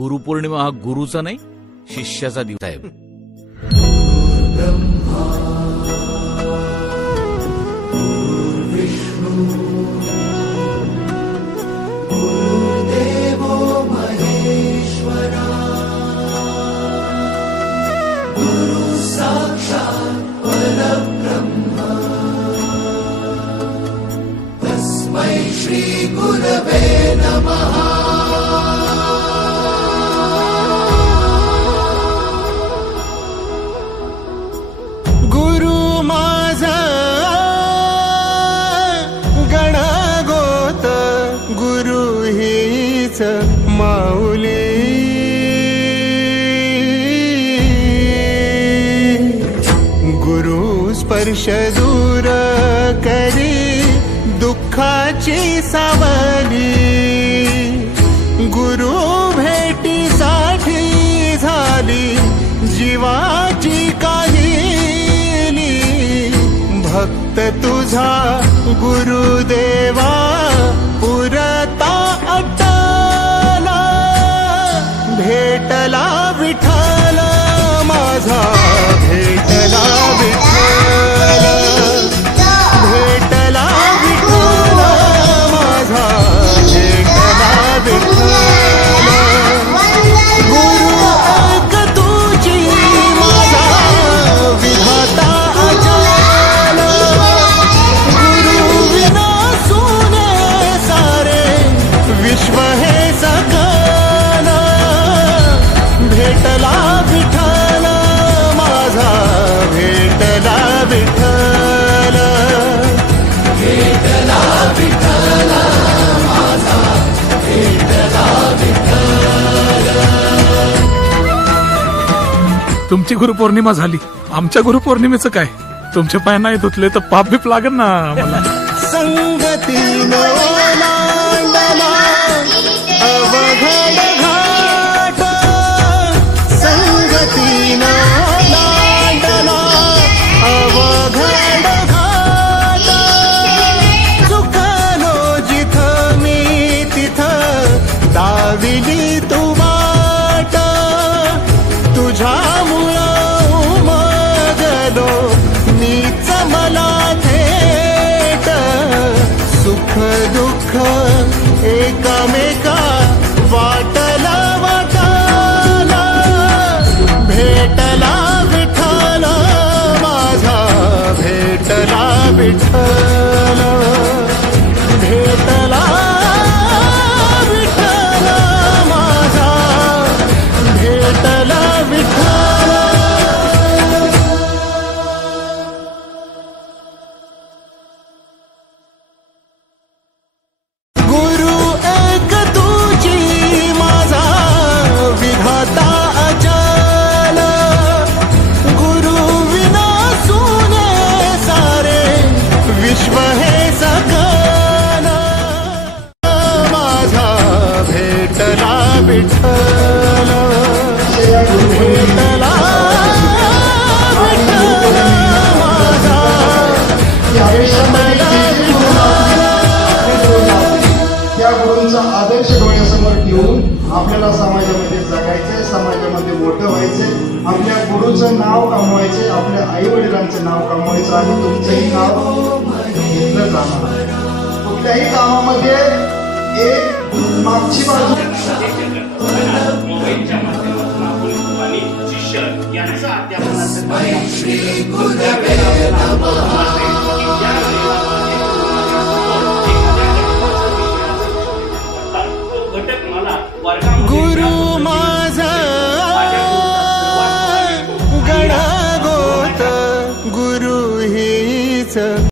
गुरुपौर्णिमा हा गुरुचा नाही शिष्याचा दिवस आहे। श्री गुरवे नमः। गुरु माझा गणगोत गुरु हीच माऊली। गुरु स्पर्श दूर करी दुःखाची सावली। गुरु भेटीसाठी झाली जीवाची काहिली। भक्त तुझा गुरुदेवा पुरता अटला। भेटला विठ्ठल माझा भेटला विठ्ठल। भेटला विठ्ठल माझा भेटला विठ्ठल। गुरु ऐक तुझी माझा विधाता अचल। गुरु विना सुने सारे विश्व हे सकल। भेटला विठ्ठल माझा भेटला विठ्ठल। भेटला विठ्ठल माझा भेटला विठ्ठल। तुमची गुरुपौर्णिमा झाली, आमच्या गुरुपौर्णिमेचं काय? तुमचे पाय नाही धुतले तर पाप बीप लागेल ना मला। संगतीनं ओलांडला अवघड घाट। संगतीनं ओलांडला अवघड घाट। चुकलो जिथं मी तिथं दाविली तू वाट। तुझ्यामुळं उमगलो मीच मला थेट। सुख दुःख एकामेका वाटला वाटाला। भेटला विठ्ठल माझा भेटला विठ्ठल। भेटला विठ्ठल माझा भेटला विठ्ठल। गुरु एक तुझी माझा विधाता अचल। गुरु विना सुने सारे विश्व हे सकल। माझा भेटला विठ्ठल। भेटला विठ्ठल माझा भेटला विठ्ठल। त्या गुरूंचा आदर्श डोळ्यासमोर ठेवून आपल्याला समाजामध्ये जगायचंय, समाजामध्ये मोठं व्हायचंय, आपल्या गुरुचं नाव कमवायचंय, आपल्या आई वडिलांचं नाव कमवायचं आणि तुमचंही नाव घेतलं जाणार। कुठल्याही कामामध्ये एक मागची बाजू श्री गुरवे नमः। गुरु माझा गणगोत गुरु हीच